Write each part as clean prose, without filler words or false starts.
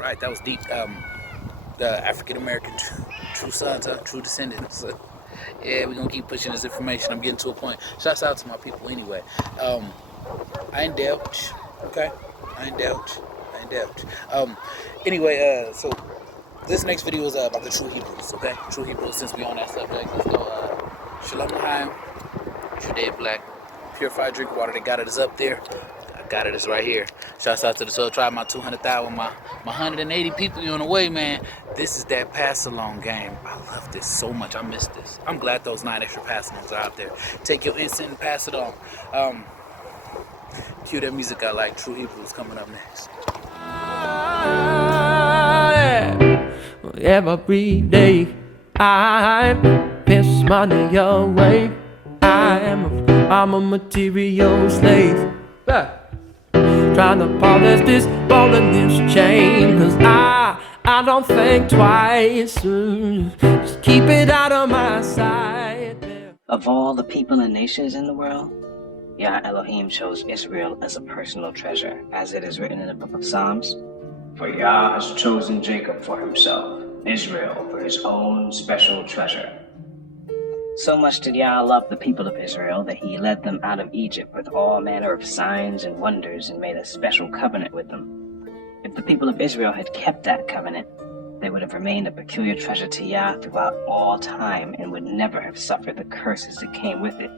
Right, that was deep. The African American true sons, true descendants. Yeah, we're gonna keep pushing this information. I'm getting to a point. Shouts out to my people anyway. I ain't doubt. Okay, I ain't doubt. Anyway, so this next video is about the true Hebrews. Okay, true Hebrews. Since we on that subject, let's go. Shalom L'Chaim, Judea Black, purified drinking water. They got it is up there. I got it is right here. Shouts out to the Soul Tribe, my 200,000, my 180 people you on the way, man. This is that pass along game. I love this so much. I miss this. I'm glad those 9 extra pass alongs are out there. Take your instant and pass it on. Cue that music I like. True Hebrews coming up next. Every day I piss money away. I'm a material slave, trying to polish this ball and this chain. Cause I don't think twice. Just keep it out of my sight. Of all the people and nations in the world, Yah Elohim chose Israel as a personal treasure, as it is written in the book of Psalms. For Yah has chosen Jacob for himself, Israel for his own special treasure. So much did Yah love the people of Israel that he led them out of Egypt with all manner of signs and wonders and made a special covenant with them. If the people of Israel had kept that covenant, they would have remained a peculiar treasure to Yah throughout all time and would never have suffered the curses that came with it.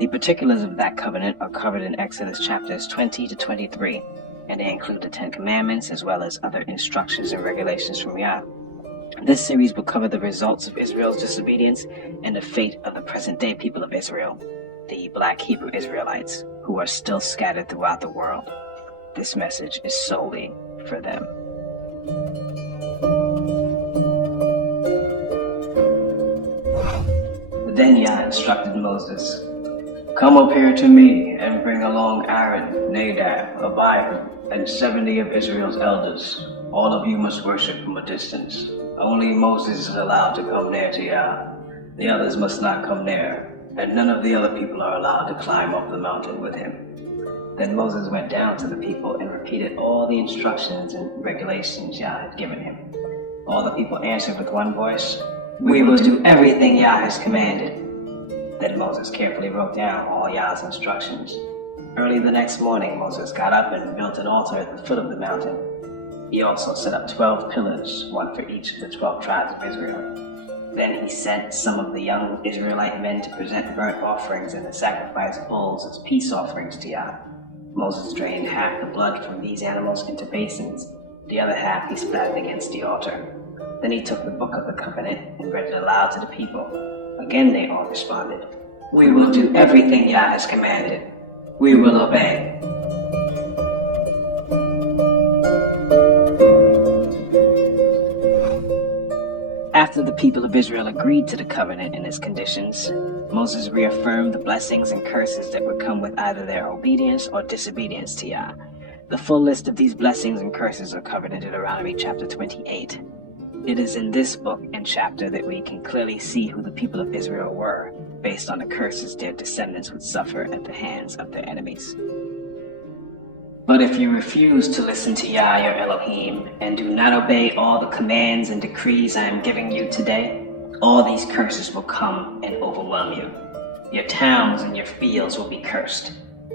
The particulars of that covenant are covered in Exodus chapters 20 to 23, and they include the 10 Commandments as well as other instructions and regulations from Yah. This series will cover the results of Israel's disobedience and the fate of the present-day people of Israel, the Black Hebrew Israelites, who are still scattered throughout the world. This message is solely for them. Then Yah instructed Moses, "Come up here to me and bring along Aaron, Nadab, Abihu, and 70 of Israel's elders. All of you must worship from a distance. Only Moses is allowed to come near to Yah. The others must not come near, and none of the other people are allowed to climb up the mountain with him." Then Moses went down to the people and repeated all the instructions and regulations Yah had given him. All the people answered with one voice, "We will do everything Yah has commanded." Then Moses carefully wrote down all Yah's instructions. Early the next morning, Moses got up and built an altar at the foot of the mountain. He also set up 12 pillars, one for each of the 12 tribes of Israel. Then he sent some of the young Israelite men to present burnt offerings and to sacrifice bulls as peace offerings to Yah. Moses drained half the blood from these animals into basins. The other half he splattered against the altar. Then he took the book of the covenant and read it aloud to the people. Again they all responded, "We will do everything Yah has commanded. We will obey." After the people of Israel agreed to the covenant and its conditions, Moses reaffirmed the blessings and curses that would come with either their obedience or disobedience to Yah. The full list of these blessings and curses are covered in Deuteronomy chapter 28. It is in this book and chapter that we can clearly see who the people of Israel were, based on the curses their descendants would suffer at the hands of their enemies. But if you refuse to listen to Yah your Elohim, and do not obey all the commands and decrees I am giving you today, all these curses will come and overwhelm you. Your towns and your fields will be cursed.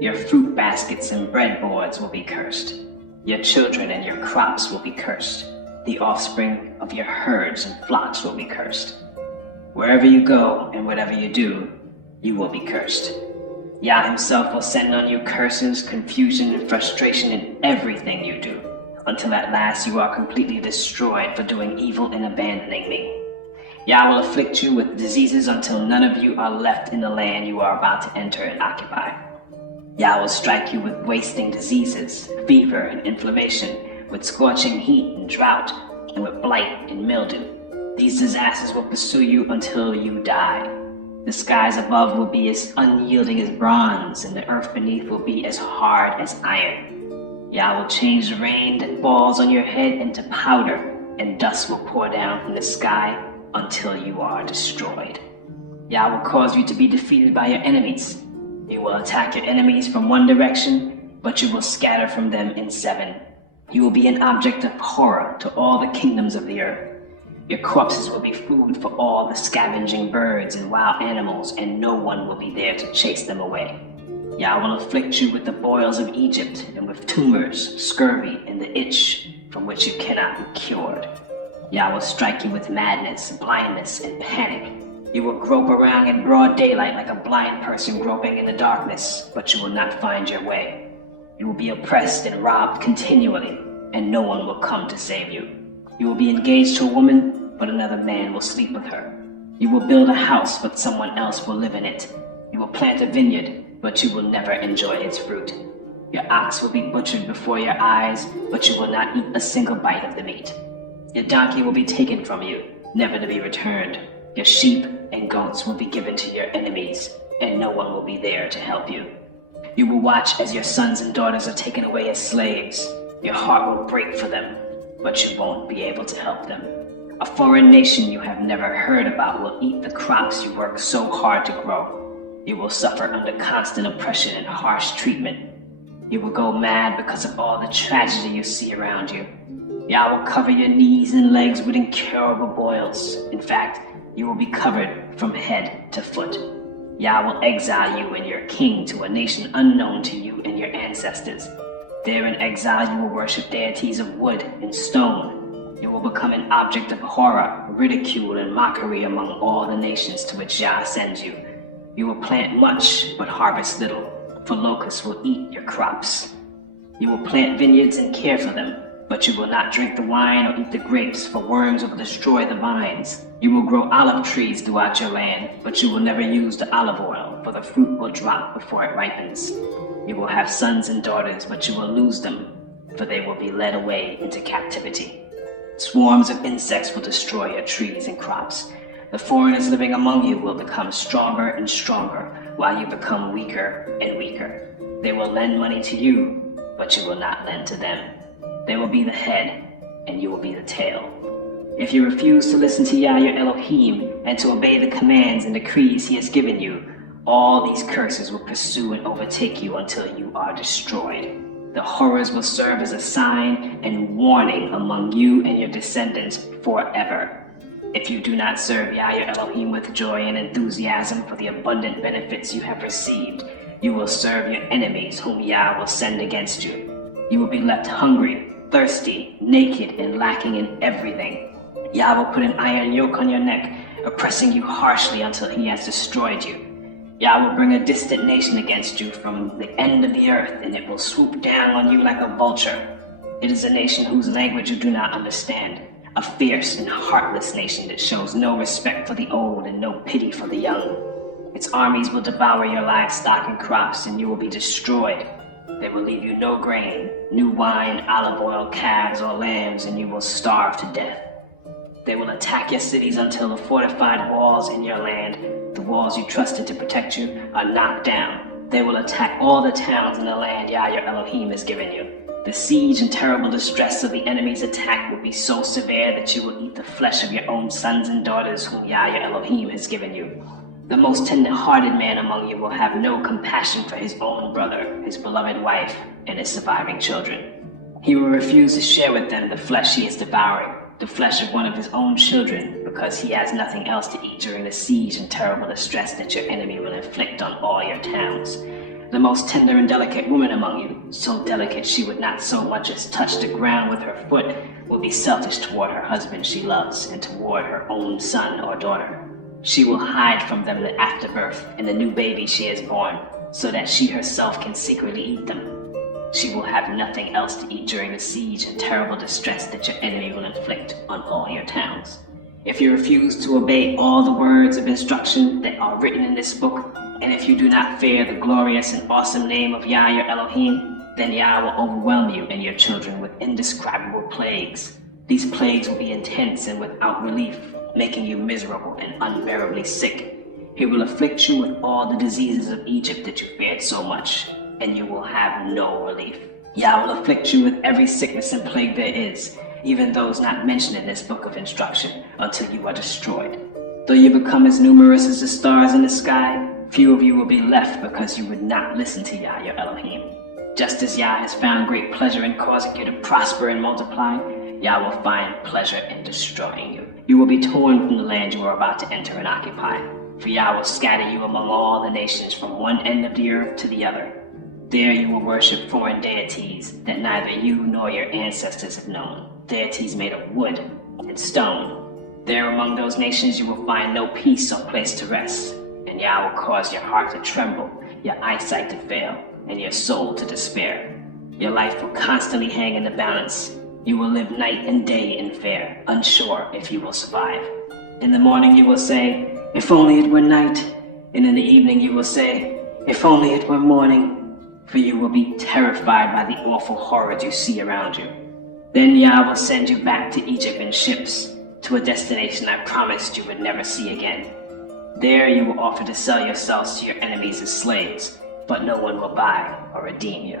Your fruit baskets and breadboards will be cursed. Your children and your crops will be cursed. The offspring of your herds and flocks will be cursed. Wherever you go and whatever you do, you will be cursed. Yah himself will send on you curses, confusion, and frustration in everything you do, until at last you are completely destroyed for doing evil and abandoning me. Yah will afflict you with diseases until none of you are left in the land you are about to enter and occupy. Yah will strike you with wasting diseases, fever and inflammation, with scorching heat and drought, and with blight and mildew. These disasters will pursue you until you die. The skies above will be as unyielding as bronze, and the earth beneath will be as hard as iron. Yah will change the rain that falls on your head into powder, and dust will pour down from the sky until you are destroyed. Yah will cause you to be defeated by your enemies. You will attack your enemies from one direction, but you will scatter from them in 7. You will be an object of horror to all the kingdoms of the earth. Your corpses will be food for all the scavenging birds and wild animals, and no one will be there to chase them away. Yah will afflict you with the boils of Egypt, and with tumors, scurvy, and the itch from which you cannot be cured. Yah will strike you with madness, blindness, and panic. You will grope around in broad daylight like a blind person groping in the darkness, but you will not find your way. You will be oppressed and robbed continually, and no one will come to save you. You will be engaged to a woman, but another man will sleep with her. You will build a house, but someone else will live in it. You will plant a vineyard, but you will never enjoy its fruit. Your ox will be butchered before your eyes, but you will not eat a single bite of the meat. Your donkey will be taken from you, never to be returned. Your sheep and goats will be given to your enemies, and no one will be there to help you. You will watch as your sons and daughters are taken away as slaves. Your heart will break for them, but you won't be able to help them. A foreign nation you have never heard about will eat the crops you work so hard to grow. You will suffer under constant oppression and harsh treatment. You will go mad because of all the tragedy you see around you. Yah will cover your knees and legs with incurable boils. In fact, you will be covered from head to foot. Yah will exile you and your king to a nation unknown to you and your ancestors. There in exile you will worship deities of wood and stone. You will become an object of horror, ridicule, and mockery among all the nations to which Yah sends you. You will plant much, but harvest little, for locusts will eat your crops. You will plant vineyards and care for them, but you will not drink the wine or eat the grapes, for worms will destroy the vines. You will grow olive trees throughout your land, but you will never use the olive oil, for the fruit will drop before it ripens. You will have sons and daughters, but you will lose them, for they will be led away into captivity. Swarms of insects will destroy your trees and crops. The foreigners living among you will become stronger and stronger, while you become weaker and weaker. They will lend money to you, but you will not lend to them. They will be the head, and you will be the tail. If you refuse to listen to Yah your Elohim, and to obey the commands and decrees he has given you, all these curses will pursue and overtake you until you are destroyed. The horrors will serve as a sign and warning among you and your descendants forever. If you do not serve Yah your Elohim with joy and enthusiasm for the abundant benefits you have received, you will serve your enemies whom Yah will send against you. You will be left hungry, thirsty, naked, and lacking in everything. Yah will put an iron yoke on your neck, oppressing you harshly until he has destroyed you. Yah will bring a distant nation against you from the end of the earth, and it will swoop down on you like a vulture. It is a nation whose language you do not understand, a fierce and heartless nation that shows no respect for the old and no pity for the young. Its armies will devour your livestock and crops, and you will be destroyed. They will leave you no grain, new wine, olive oil, calves, or lambs, and you will starve to death. They will attack your cities until the fortified walls in your land, the walls you trusted to protect you, are knocked down. They will attack all the towns in the land Yah your Elohim has given you. The siege and terrible distress of the enemy's attack will be so severe that you will eat the flesh of your own sons and daughters whom Yah your Elohim has given you. The most tender-hearted man among you will have no compassion for his own brother, his beloved wife, and his surviving children. He will refuse to share with them the flesh he is devouring, the flesh of one of his own children, because he has nothing else to eat during the siege and terrible distress that your enemy will inflict on all your towns. The most tender and delicate woman among you, so delicate she would not so much as touch the ground with her foot, will be selfish toward her husband she loves and toward her own son or daughter. She will hide from them the afterbirth and the new baby she has born, so that she herself can secretly eat them. She will have nothing else to eat during the siege and terrible distress that your enemy will inflict on all your towns. If you refuse to obey all the words of instruction that are written in this book, and if you do not fear the glorious and awesome name of Yah your Elohim, then Yah will overwhelm you and your children with indescribable plagues. These plagues will be intense and without relief, making you miserable and unbearably sick. He will afflict you with all the diseases of Egypt that you feared so much, and you will have no relief. Yah will afflict you with every sickness and plague there is, even those not mentioned in this book of instruction, until you are destroyed. Though you become as numerous as the stars in the sky, few of you will be left because you would not listen to Yah your Elohim. Just as Yah has found great pleasure in causing you to prosper and multiply, Yah will find pleasure in destroying you. You will be torn from the land you are about to enter and occupy, for Yah will scatter you among all the nations from one end of the earth to the other. There you will worship foreign deities that neither you nor your ancestors have known, deities made of wood and stone. There among those nations you will find no peace or place to rest, and Yah will cause your heart to tremble, your eyesight to fail, and your soul to despair. Your life will constantly hang in the balance. You will live night and day in fear, unsure if you will survive. In the morning you will say, if only it were night, and in the evening you will say, if only it were morning, for you will be terrified by the awful horrors you see around you. Then Yah will send you back to Egypt in ships, to a destination I promised you would never see again. There you will offer to sell yourselves to your enemies as slaves, but no one will buy or redeem you.